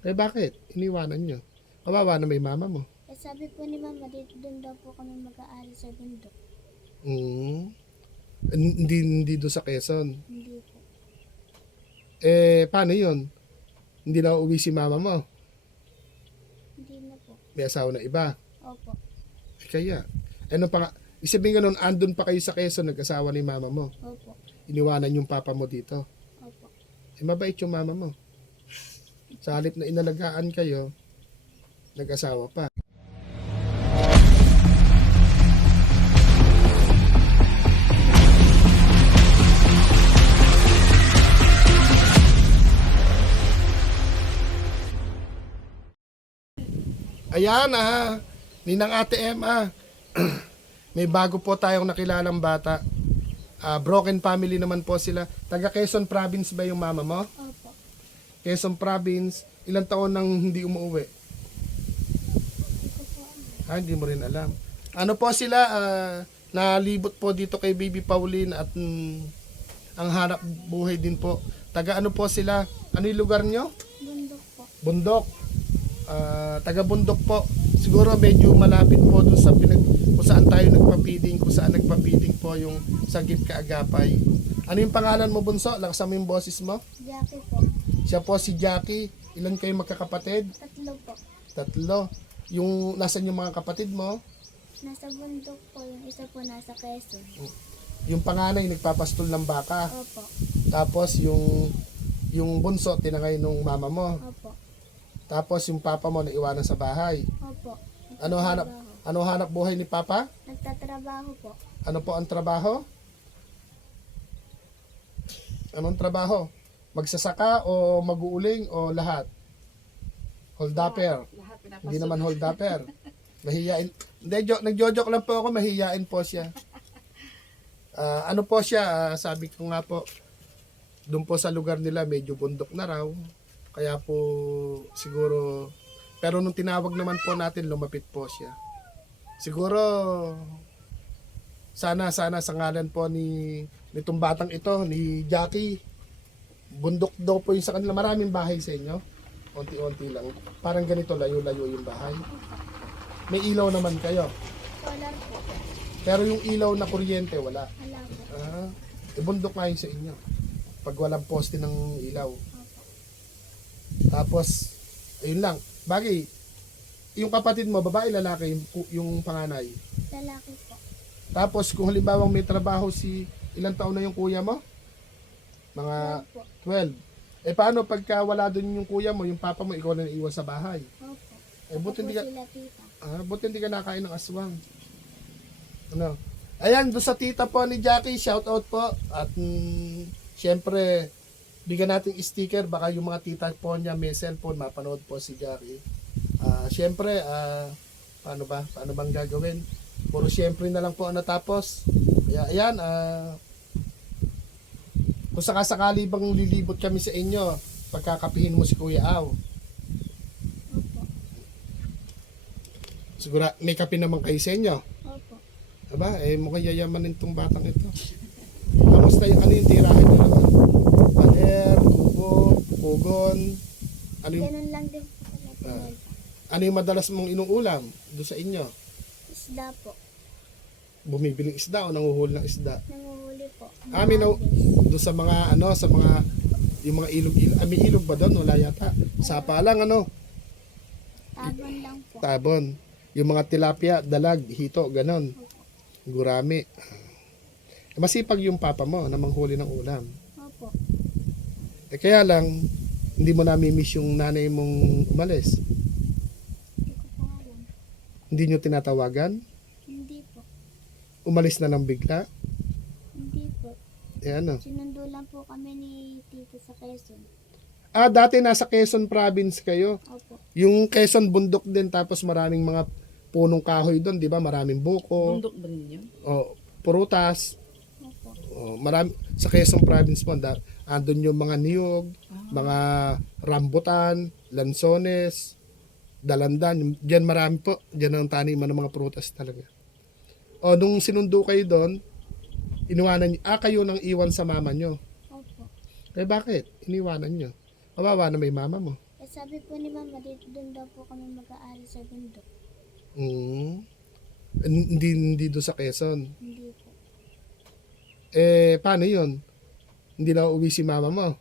Eh bakit? Iniwanan nyo. Kawawa na may mama mo. Eh, sabi po ni mama, dito doon daw po kami mag-aaral sa bundok. Mm. Hindi, hindi doon sa Quezon. Hindi po. Eh, paano yun? Hindi na uwi si mama mo. Hindi na po. May asawa na iba. Opo. Eh, kaya. Ano pa? Isipin nga nun, andun pa kayo sa Quezon, nag-asawa ni mama mo. Opo. Iniwanan yung papa mo dito. Opo. Eh, mabait yung mama mo. Sa halip na inalagaan kayo, nag-asawa pa. Ayan ah, ninang ate ah. May bago po tayong nakilalang bata. Ah, broken family naman po sila. Taga Quezon Province ba yung mama mo? Opo. Quezon Province, ilang taon nang hindi umuwi? Ha, hindi mo rin alam. Ano po sila, ah, nalibot po dito kay Baby Pauline at mm, ang hanap buhay din po. Taga ano po sila? Ano yung lugar nyo? Bundok po. Bundok. Ah, taga Bundok po. Siguro medyo malapit po doon sa pinag kung saan tayo nagpa-feeding, kung saan nagpa-feeding po yung Sagip Kaagapay. Ano yung pangalan mo, Bunso? Laksan mo yung boses mo. Jackie po. Siya po si Jackie. Ilan kayo magkakapatid? Tatlo po. Tatlo. Yung nasan yung mga kapatid mo? Nasa bundok po. Yung isa po nasa Quezon. Yung panganay nagpapastol ng baka. Opo. Tapos yung yung bunso tinangay nung mama mo. Opo. Tapos yung papa mo naiwanan sa bahay. Opo. Ano hanap ano hanap buhay ni papa? Nagtatrabaho po. Ano po ang trabaho? Anong trabaho? Magsasaka o mag-uuling o lahat? Holdapper. Hindi naman holdapper. Mahiyain. Hindi, jo- nagjo-joke lang po ako, mahiyain po siya. Ah, ano po siya, ah, sabi ko nga po, doon po sa lugar nila, medyo bundok na raw. Kaya po, siguro, pero nung tinawag naman po natin, lumapit po siya. Siguro, sana, sana sa ngalan po ni, nitong batang ito, ni Jackie, bundok daw po yung sa kanila. Maraming bahay sa inyo. Unti-unti lang. Parang ganito, layo-layo yung bahay. May ilaw naman kayo. Solar po. Pero yung ilaw na kuryente, wala. Wala po. Ah, eh, bundok nga yun sa inyo. Pag walang poste ng ilaw. Tapos, ayun lang. Bagay, yung kapatid mo, babae, lalaki, yung, yung panganay. Lalaki po. Tapos, kung halimbawa may trabaho si, ilang taon na yung kuya mo? Mga Opo. 12. Eh, paano pagka wala doon yung kuya mo, yung papa mo, ikaw na naiwan sa bahay? Opo. Eh, buti hindi ka, Sila tita. ah, buti hindi ka nakain ng aswang. Ano? Ayan, doon sa tita po ni Jackie, shout out po. At mm, syempre, bigyan natin sticker, baka yung mga tita po niya may cellphone, mapanood po si Jackie. Ah, syempre, ah, paano ba? Paano bang gagawin? Puro syempre na lang po ang natapos. Kaya ayan, ah, kung sakasakali bang lilibot kami sa inyo, pagkakapihin mo si Kuya Aw. Opo. Siguro may kape naman kayo sa inyo. Opo. Aba, eh mukhang yayamanin tong batang ito. Kamusta yung ano yung tirahan nyo naman? Pader, tubo, pugon. Ano yung, Ganun lang din. Ah. ano yung madalas mong inuulam doon sa inyo? Isda po. Bumibiling isda o nanguhuli ng isda? Nanguhuli po. Amin na doon sa mga ano, sa mga yung mga ilog, ilog ah, may ilog ba doon? Wala yata. Sapa lang ano, Tabon lang po. tabon. Yung mga tilapia, dalag, hito, ganon. Gurami. Masipag yung papa mo na manghuli ng ulam. Opo. Eh kaya lang, hindi mo nami-miss yung nanay mong umalis. Hindi ko po alam. Hindi nyo tinatawagan. Hindi po. Umalis na lang bigla. Po. Eh ano. Sinundo lang po kami ni tita sa Quezon. Ah, dati nasa Quezon province kayo. Opo. Yung Quezon bundok din tapos maraming mga punong kahoy doon, di ba? Maraming buko, Bundok ba ninyo? o prutas. Opo. O, marami, sa Quezon province mo, da, andun yung mga niyog, mga rambutan, lansones, dalandan. Diyan marami po. Diyan ang taniman ng mga prutas talaga. O, nung sinundo kayo doon, iniwanan niyo, ah, kayo nang iwan sa mama nyo. Opo. Eh, bakit? Iniwanan nyo. Kawawa na may mama mo. Eh, sabi po ni mama, dito doon daw po kami mag-aaral sa bundok. Mm. Hindi, hindi doon sa Quezon. Hindi po. Eh, paano yun? Hindi na uuwi si mama mo.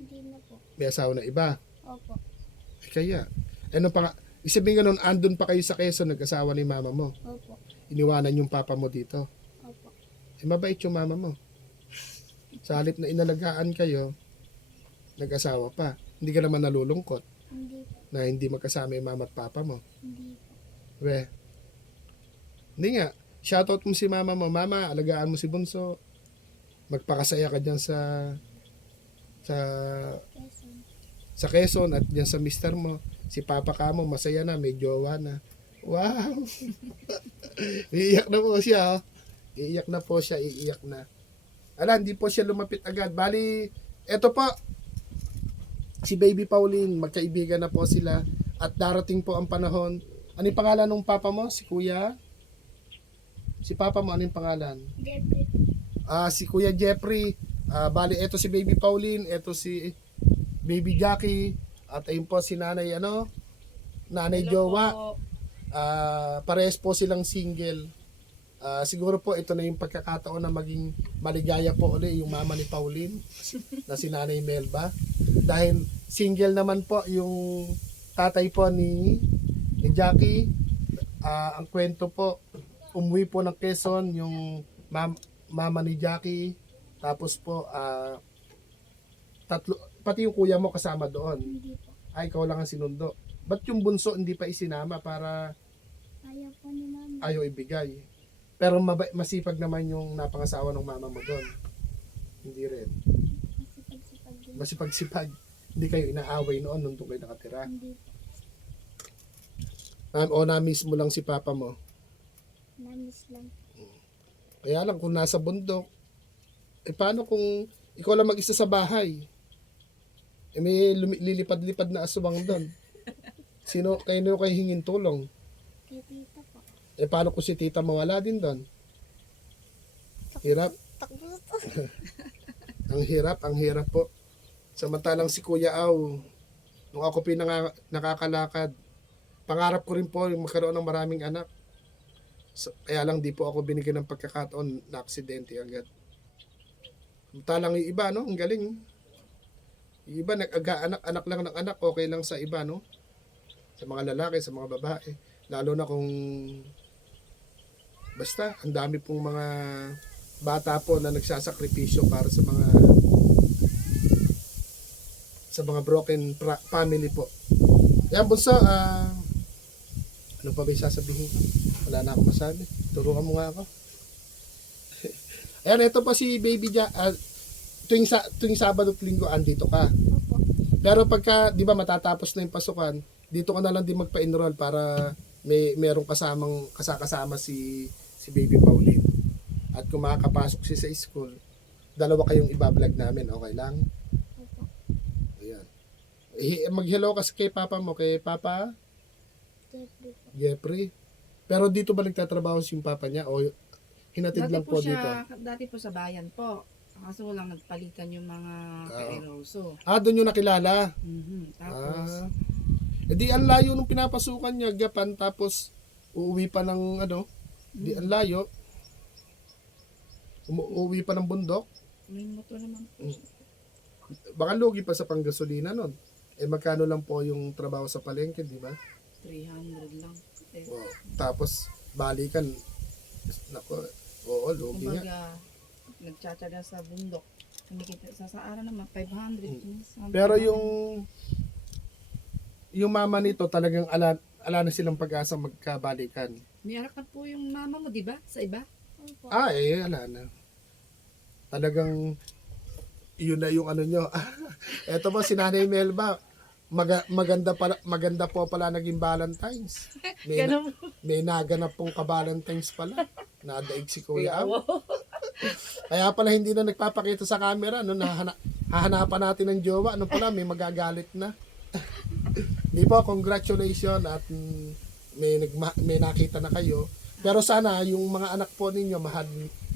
Hindi na po. May asawa na iba. Opo. Eh, kaya. Ano pa nga? Isipin ka nun, andun pa kayo sa Quezon, nag-asawa ni mama mo. Opo. Iniwanan yung papa mo dito. Eh, mabait yung mama mo. Sa halip na inalagaan kayo, nag-asawa pa. Hindi ka naman nalulungkot Hindi na hindi magkasama yung mama at papa mo. Hindi. We. Hindi nga. Shoutout mo si mama mo. Mama, alagaan mo si Bunso. Magpakasaya ka dyan sa sa sa Quezon at dyan sa mister mo. Si papa ka mo, masaya na, may jowa na. Wow! iiyak na po siya, oh. Iiyak na po siya, iiyak na. Ala, hindi po siya lumapit agad. Bali, eto po, si Baby Pauline, magkaibigan na po sila. At darating po ang panahon. Ano yung pangalan ng papa mo? Si Kuya? Si papa mo, ano yung pangalan? Jeffrey po. Ah, si Kuya Jeffrey. Ah, bali, eto si Baby Pauline, eto si Baby Jackie, at ayun po si Nanay ano, Nanay Jowa. Ah, parehas po silang single. Ah, siguro po ito na yung pagkakataon na maging maligaya po uli yung mama ni Pauline na si Nanay Melba. Dahil single naman po yung tatay po ni, ni Jackie. Ah, ang kwento po, umuwi po ng Quezon yung mam, mama ni Jackie. Tapos po, ah, tatlo, pati yung kuya mo kasama doon. Ay, ikaw lang ang sinundo. Ba't yung bunso hindi pa isinama para Ayaw po ni mama. ayaw ibigay? Pero maba- masipag naman yung napangasawa ng mama mo doon. Hindi rin. Masipag-sipag din. Masipag-sipag. Hindi kayo inaaway noon nung doon kayo nakatira. Hindi po. Na, o na-miss mo lang si papa mo. Namis lang. Kaya lang kung nasa bundok, eh paano kung ikaw lang mag-isa sa bahay? Eh may lumi- lilipad-lipad na aswang doon. Sino, kayo na kayo hingin tulong? Kay tita. Eh paano kung si tita mawala din doon? Hirap. Ang hirap, ang hirap po. Samantalang si Kuya Aw, nung ako pinanga, nakakalakad, pangarap ko rin po yung magkaroon ng maraming anak. So, kaya lang di po ako binigyan ng pagkakataon na aksidente agad. Samantalang yung iba, no? Ang galing. Yung iba, nag-anak, anak lang ng anak, okay lang sa iba, no? Sa mga lalaki, sa mga babae. Lalo na kung basta, ang dami pong mga bata po na nagsasakripisyo para sa mga sa mga broken pra- family po. Yan bunso, ah ano pa ba yung sasabihin ko? Wala na akong masabi. Turuan mo nga ako. Ayan, ito pa si Baby Ja. ah, tuwing, sa, tuwing Sabado at Linggo, andito ka. Opo. Pero pagka, di ba, matatapos na yung pasukan, dito ka na lang din magpa-enroll para may merong kasamang kasakasama si si Baby Pauline. At kung makakapasok siya sa school, dalawa kayong ibablog namin, okay lang? Ayan. Eh, Mag-hello kasi kay papa mo, kay papa Jeffrey. Jeffrey. Pero dito ba nagtatrabaho si yung papa niya o hinatid Dati lang po po, dito? siya, dati po sa bayan po. Kaso lang nagpalitan yung mga Oo. kairoso. Ah, doon yung nakilala. Mhm. Tapos, Ah. Eh di ang layo nung pinapasukan niya, Japan, tapos uuwi pa ng ano, di ang layo. Umuwi pa ng bundok. may motor naman po. Mm. Baka lugi pa sa panggasolina nun. Eh magkano lang po yung trabaho sa palengke, di ba? 300 lang. Eh, Wow. Tapos balikan. Nako, oo, lugi nga. kumbaga, nagtsatsaga sa bundok. Kumikita sa sa araw naman, 500. minsan. Mm. Pero yung yung mama nito talagang ala, ala na silang pag-asa magkabalikan. Na po yung mama mo, di ba? Sa iba? Opo. Ah, eh, ala na. Talagang, yun na yung ano nyo. Eto ba, si Nanay Melba, maga, maganda, pala, maganda po pala naging Valentine's. May, Ganun. may naganap pong ka-Valentine's pala. Nadaig si Kuya Am. Kaya pala hindi na nagpapakita sa camera. No, nahana, hahanapan natin ng jowa. Ano pala, may magagalit na. Di po, congratulations at mm, may, nagma, may nakita na kayo. Pero sana yung mga anak po ninyo mahal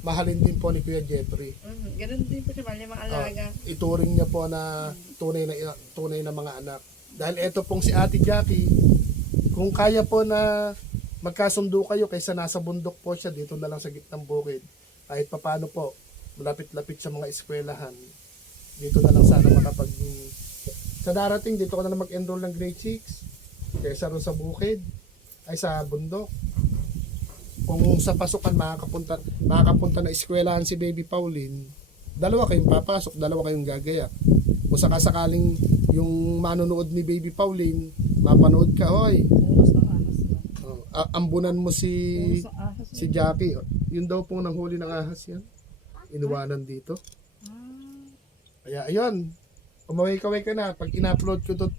mahalin din po ni Kuya Jeffrey. Mm, ganun din po siya, mahal yung mga alaga. ituring niya po na tunay na tunay na mga anak. Dahil ito pong si Ate Jackie, kung kaya po na magkasundo kayo kaysa nasa bundok po siya dito na lang sa gitnang bukid. Kahit papaano po, malapit-lapit sa mga eskwelahan. Dito na lang sana makapag sa darating dito ko na lang mag-enroll ng grade 6 kaysa ron sa bukid ay sa bundok. Kung sa pasukan makakapunta makakapunta na eskwelahan si Baby Pauline, dalawa kayong papasok, dalawa kayong gagaya. Kung sakasakaling yung manonood ni Baby Pauline, mapanood ka, ba? oh, ambunan mo si si Jackie. Yun daw pong nanghuli ng ahas yan. Inuwanan dito. Ah, Kaya ayun, umaway-kaway ka na. Pag in-upload ko to,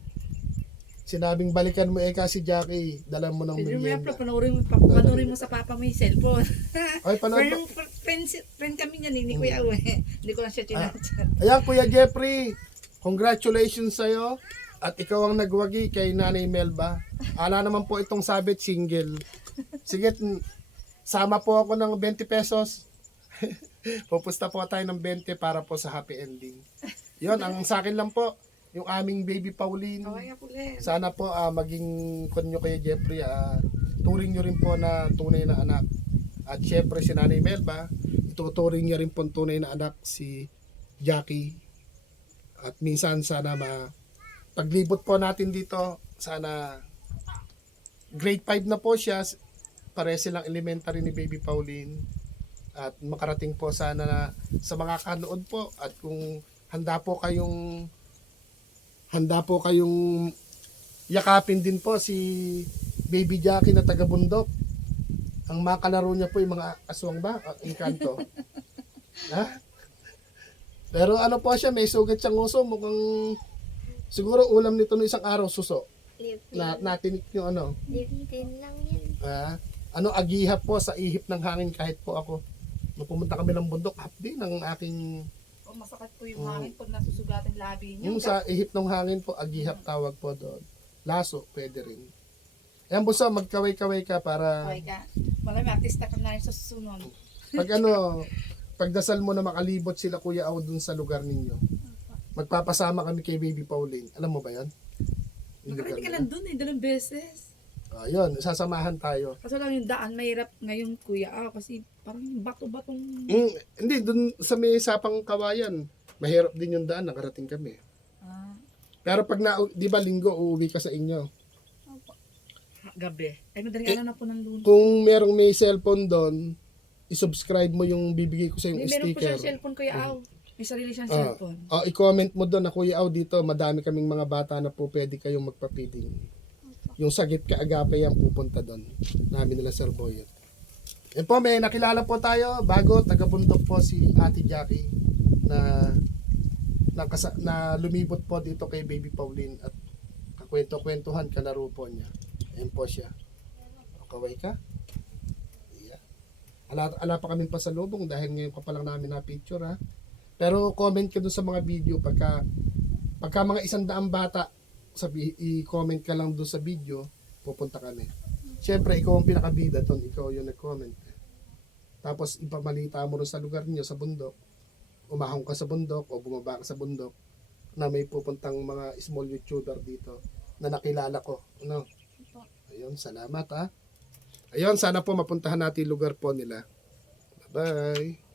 sinabing balikan mo eka si Jackie, dala mo ng Pwede mo merienda. i-upload, panoorin mo, pa- panoorin mo sa papa mo yung cellphone. Ay, panood friend, friend, friend kami niyan, eh, ni Kuya Awe. Hindi ko lang siya chinachat. Ayan, Kuya Jeffrey, congratulations sa'yo. At ikaw ang nagwagi kay Nanay Melba. Ala naman po itong sabit single. Sige, sama po ako ng 20 pesos. Pupusta po tayo ng 20 para po sa happy ending. Yon ang sa akin lang po, yung aming baby Pauline. Kawaya Len. Sana po ah, maging konyo kay Jeffrey, ah, turing nyo rin po na tunay na anak. At syempre si Nanay Melba, ituturing nyo rin po tunay na anak si Jackie. At minsan sana ma paglibot po natin dito, sana grade 5 na po siya, pare silang elementary ni Baby Pauline. At makarating po sana na sa mga kanood po at kung handa po kayong handa po kayong yakapin din po si Baby Jackie na taga bundok. Ang makalaro niya po yung mga aswang ba? Ah, Encanto. ha? Pero ano po siya, may sugat siyang uso. Mukhang siguro ulam nito no isang araw suso. Lipin. Na, natinik yung ano. Lipin lang yan. Ha? Ano agihap po sa ihip ng hangin kahit po ako. Nung pumunta kami ng bundok, hapdi ng aking Oh, masakit po yung hangin pag nasusugatan labi niyo. Yung sa ihip ng hangin po, agihap tawag po doon. Laso, pwede rin. Ayan buso, magkaway-kaway ka para Okay ka. Malami, artista ka na rin sa susunod. pag ano, pagdasal mo na makalibot sila Kuya Aw dun sa lugar ninyo. Magpapasama kami kay Baby Pauline. Alam mo ba yan? Yung lugar Nakarating ka nila. lang dun eh, dalawang beses. Ah, yun, sasamahan tayo. Kaso lang yung daan, mahirap ngayon kuya. Ah, kasi parang yung bato-batong... Mm, hindi, dun sa may sapang kawayan, mahirap din yung daan, nakarating kami. Ah, Pero pag na, di ba linggo, uuwi ka sa inyo. gabi. Ay, madaling Eh, na po ng lunes. Kung merong may cellphone doon, isubscribe mo yung bibigay ko sa yung Hindi, meron po sticker. siyang cellphone kuya Aw. May sarili siyang Ah. cellphone. Oh, i-comment mo doon na Kuya Aw dito, madami kaming mga bata na po pwede kayong magpa-feeding. Yung sagit ka agape yan pupunta doon. Namin nila Sir Boyet. Yan po, may nakilala po tayo bago taga-bundok po si Ate Jackie na na, kasa, na lumibot po dito kay Baby Pauline at kakwento-kwentuhan kalaro po niya. Yan po siya. O, Kaway ka? Yeah. Ala, ala pa kami pasalubong dahil ngayon ka pa lang namin na picture ha. Pero comment ka doon sa mga video pagka pagka mga isang daang bata sabi i-comment ka lang doon sa video, pupunta kami. Siyempre, ikaw ang pinakabida doon, ikaw yung nag-comment. Tapos ipamalita mo rin sa lugar niyo sa bundok. Umahong ka sa bundok o bumaba ka sa bundok na may pupuntang mga small YouTuber dito na nakilala ko. Ano? Ayun, salamat ha. Ayun, sana po mapuntahan natin lugar po nila. Bye-bye.